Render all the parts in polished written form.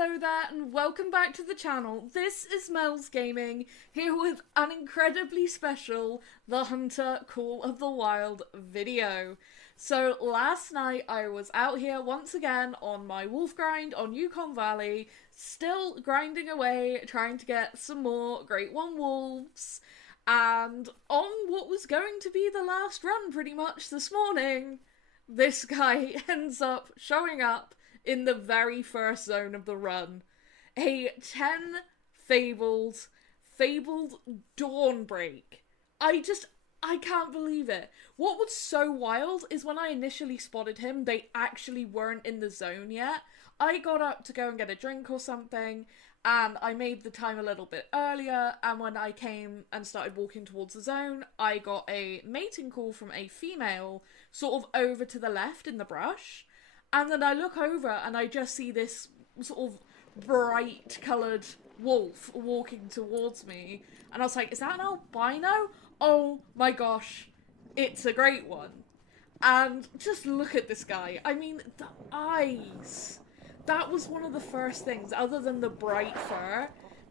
Hello there and welcome back to the channel. This is Mels Gaming, here with an incredibly special The Hunter Call of the Wild video. So last night I was out here once again on my wolf grind on YUKON Valley, still grinding away, trying to get some more Great One wolves, and on what was going to be the last run pretty much this morning, this guy ends up showing up in the very first zone of the run. A 10 Fabled Dawnbreak. I can't believe it. What was so wild is when I initially spotted him, they actually weren't in the zone yet. I got up to go and get a drink or something, and I made the time a little bit earlier, and when I came and started walking towards the zone, I got a mating call from a female, sort of over to the left in the brush. And then I look over and I just see this sort of bright coloured wolf walking towards me. And I was like, is that an albino? Oh my gosh, it's a great one. And just look at this guy. I mean, the eyes. That was one of the first things, other than the bright fur,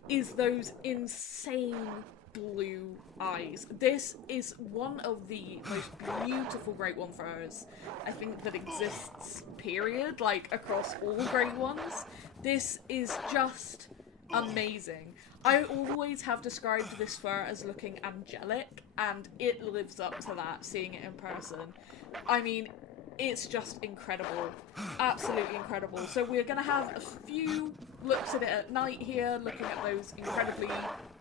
is those insane blue eyes. This is one of the most beautiful Great One furs I think that exists, period, like across all Great Ones. This is just amazing. I always have described this fur as looking angelic, and it lives up to that, seeing it in person. I mean, it's just incredible. Absolutely incredible. So we're going to have a few looks at it at night here, looking at those incredibly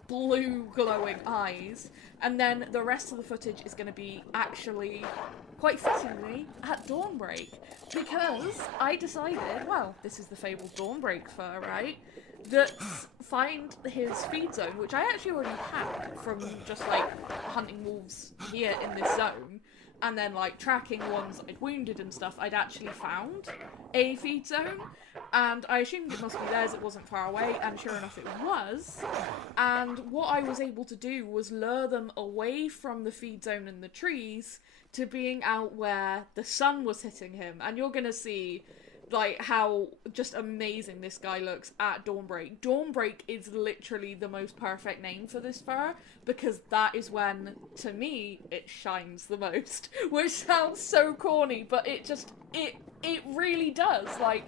blue glowing eyes, and then the rest of the footage is going to be actually, quite fittingly, at Dawnbreak, because I decided, well, this is the Fabled Dawnbreak fur, right, that find his feed zone, which I actually already had from just like hunting wolves here in this zone, and then like tracking ones I'd wounded and stuff, I'd actually found a feed zone, and I assumed it must be theirs, it wasn't far away, and sure enough it was. And what I was able to do was lure them away from the feed zone and the trees to being out where the sun was hitting him, and you're gonna see like how just amazing this guy looks at Dawnbreak. Dawnbreak is literally the most perfect name for this fur, because that is when, to me, it shines the most. Which sounds so corny, but it really does. Like,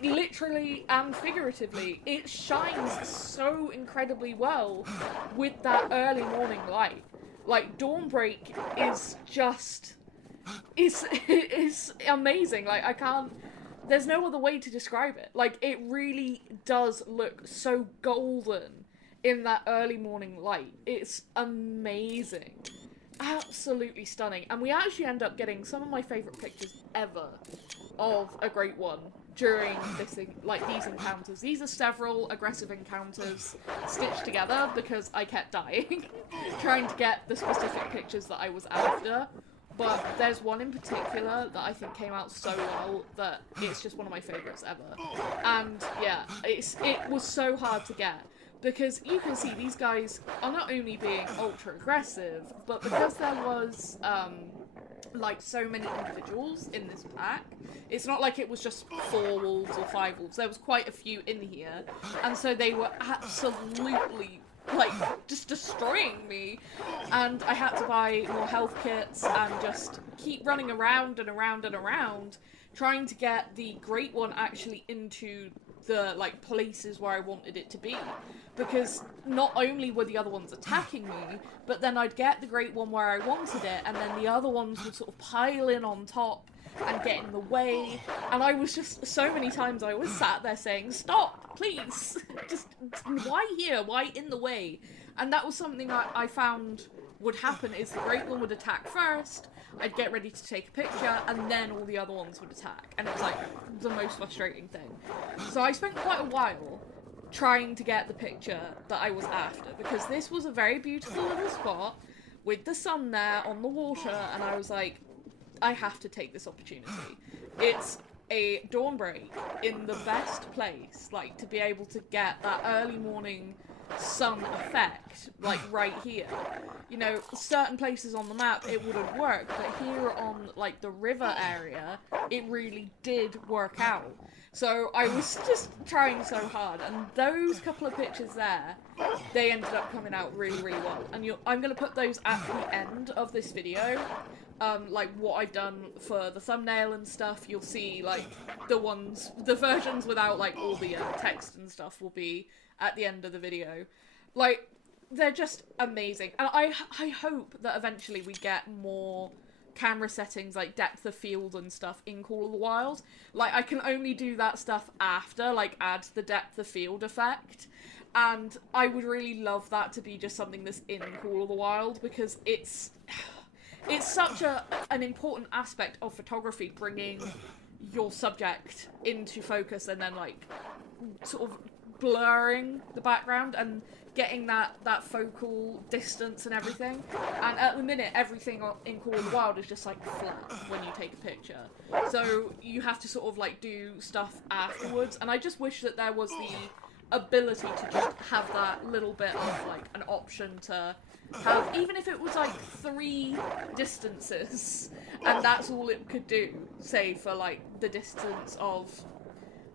literally and figuratively, it shines so incredibly well with that early morning light. Like, Dawnbreak is just, it's amazing. Like, there's no other way to describe it. Like, it really does look so golden in that early morning light. It's amazing. Absolutely stunning. And we actually end up getting some of my favourite pictures ever of a Great One during these encounters. These are several aggressive encounters stitched together because I kept dying trying to get the specific pictures that I was after. But there's one in particular that I think came out so well that it's just one of my favourites ever. And yeah, it was so hard to get, because you can see these guys are not only being ultra aggressive, but because there was like so many individuals in this pack, it's not like it was just 4 wolves or 5 wolves, there was quite a few in here, and so they were absolutely like just destroying me, and I had to buy more health kits and just keep running around and around and around trying to get the Great One actually into the like places where I wanted it to be, because not only were the other ones attacking me, but then I'd get the Great One where I wanted it, and then the other ones would sort of pile in on top and get in the way, and I was just, so many times I was sat there saying, stop, please, just, why here, why in the way? And that was something I found would happen, is the Great One would attack first, I'd get ready to take a picture, and then all the other ones would attack, and it was like the most frustrating thing. So I spent quite a while trying to get the picture that I was after, because this was a very beautiful little spot with the sun there on the water, and I was like, I have to take this opportunity. It's a Dawnbreak in the best place, like, to be able to get that early morning sun effect, like right here. You know, certain places on the map it wouldn't work, but here on like the river area, it really did work out. So I was just trying so hard, and those couple of pictures there, they ended up coming out really, really well. And I'm going to put those at the end of this video, like what I've done for the thumbnail and stuff. You'll see like the versions without like all the text and stuff will be at the end of the video. Like, they're just amazing. And I hope that eventually we get more camera settings like depth of field and stuff in Call of the Wild. Like, I can only do that stuff after, like, add the depth of field effect. And I would really love that to be just something that's in Call of the Wild, because it's such an important aspect of photography, bringing your subject into focus and then, like, sort of blurring the background and getting that focal distance and everything. And at the minute, everything in Call of the Wild is just like flat when you take a picture. So you have to sort of like do stuff afterwards. And I just wish that there was the ability to just have that little bit of like an option to have, even if it was like 3 distances, and that's all it could do, say for like the distance of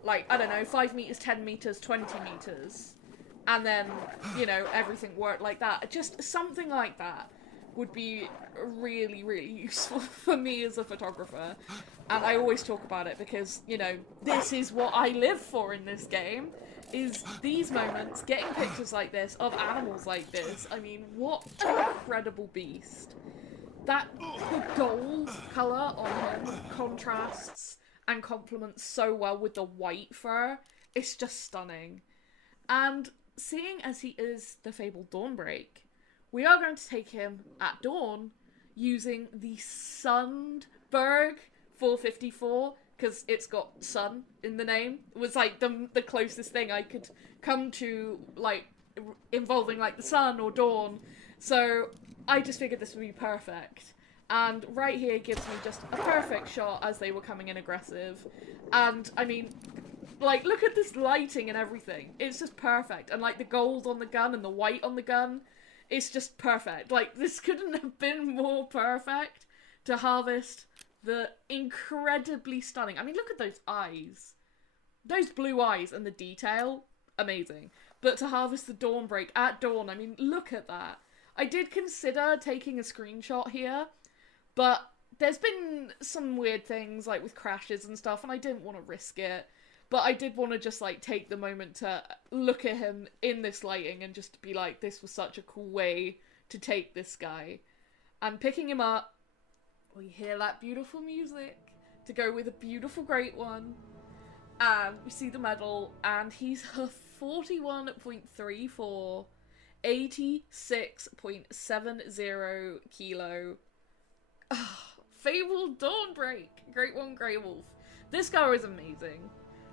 like, I don't know, 5 meters, 10 meters, 20 meters. And then, you know, everything worked like that. Just something like that would be really, really useful for me as a photographer. And I always talk about it because, you know, this is what I live for in this game, is these moments, getting pictures like this, of animals like this. I mean, what an incredible beast. The gold colour on him contrasts and complements so well with the white fur. It's just stunning. And seeing as he is the Fabled Dawnbreak, we are going to take him at dawn using the Sundberg 454, because it's got sun in the name. It was like the closest thing I could come to, like, involving like the sun or dawn. So I just figured this would be perfect. And right here gives me just a perfect shot as they were coming in aggressive. And I mean, like, look at this lighting and everything. It's just perfect. And, like, the gold on the gun and the white on the gun, it's just perfect. Like, this couldn't have been more perfect to harvest the incredibly stunning... I mean, look at those eyes. Those blue eyes and the detail, amazing. But to harvest the Dawnbreak at dawn, I mean, look at that. I did consider taking a screenshot here, but there's been some weird things, like, with crashes and stuff, and I didn't want to risk it. But I did want to just, like, take the moment to look at him in this lighting and just be like, this was such a cool way to take this guy. And picking him up, we hear that beautiful music to go with a beautiful Great One. And we see the medal, and he's a 41.34, 86.70 kilo. Fabled Dawnbreak, Great One Grey Wolf. This guy is amazing.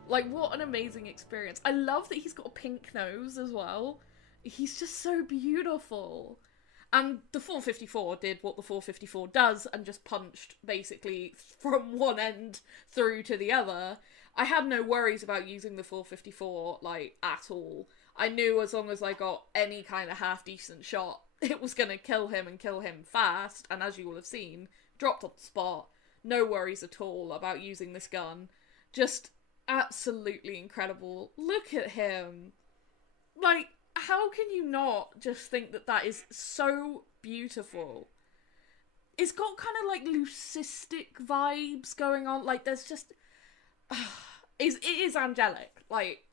Like, what an amazing experience. I love that he's got a pink nose as well. He's just so beautiful. And the 454 did what the 454 does and just punched, basically, from one end through to the other. I had no worries about using the 454, like, at all. I knew as long as I got any kind of half-decent shot, it was going to kill him and kill him fast. And as you will have seen, dropped on the spot. No worries at all about using this gun. Just... absolutely incredible. Look at him. Like, how can you not just think that that is so beautiful? It's got kind of like leucistic vibes going on. Like, there's just... it is angelic. Like,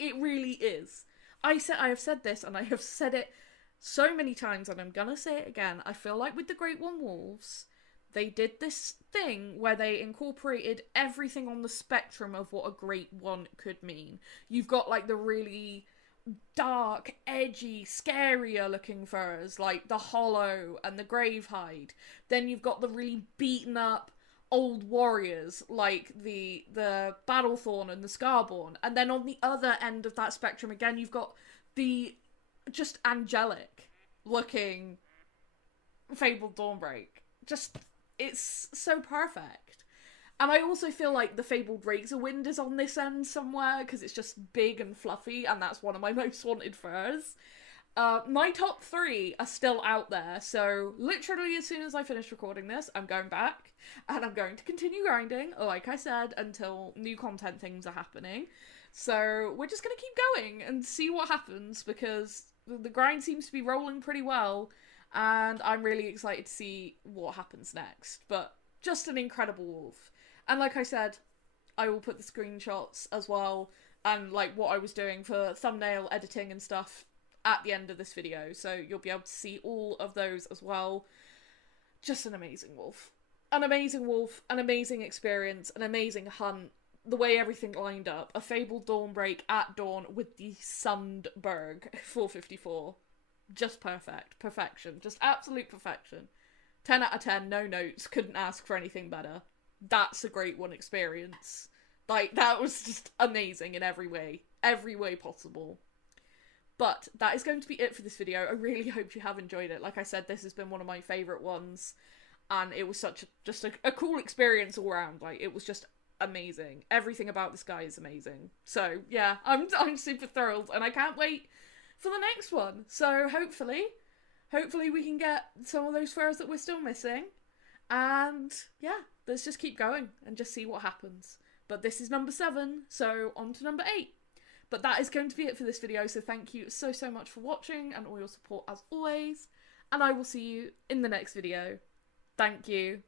it really is. I have said this, and I have said it so many times, and I'm gonna say it again. I feel like with the Great One Wolves, they did this thing where they incorporated everything on the spectrum of what a Great One could mean. You've got, like, the really dark, edgy, scarier looking furs, like the Hollow and the Gravehide. Then you've got the really beaten up old warriors, like the Battlethorn and the Scarborn. And then on the other end of that spectrum again, you've got the just angelic looking Fabled Dawnbreak. Just... it's so perfect. And I also feel like the Fabled Razorwind is on this end somewhere, because it's just big and fluffy, and that's one of my most wanted furs. My top 3 are still out there, so literally as soon as I finish recording this, I'm going back, and I'm going to continue grinding, like I said, until new content things are happening. So we're just going to keep going and see what happens, because the grind seems to be rolling pretty well, and I'm really excited to see what happens next. But just an incredible wolf. And like I said, I will put the screenshots as well, and like what I was doing for thumbnail editing and stuff at the end of this video, so you'll be able to see all of those as well. Just an amazing wolf. An amazing wolf, an amazing experience, an amazing hunt. The way everything lined up. A Fabled Dawnbreak at dawn with the Sundberg 454. Just perfect. Perfection. Just absolute perfection. 10 out of 10, no notes. Couldn't ask for anything better. That's a great one experience. Like, that was just amazing in every way. Every way possible. But that is going to be it for this video. I really hope you have enjoyed it. Like I said, this has been one of my favourite ones. And it was such a cool experience all around. Like, it was just amazing. Everything about this guy is amazing. So, yeah, I'm super thrilled. And I can't wait for the next one. So, hopefully we can get some of those furs that we're still missing. And, yeah, let's just keep going and just see what happens. But this is number 7, so on to number 8. But that is going to be it for this video, so thank you so much for watching and all your support as always, and I will see you in the next video. Thank you.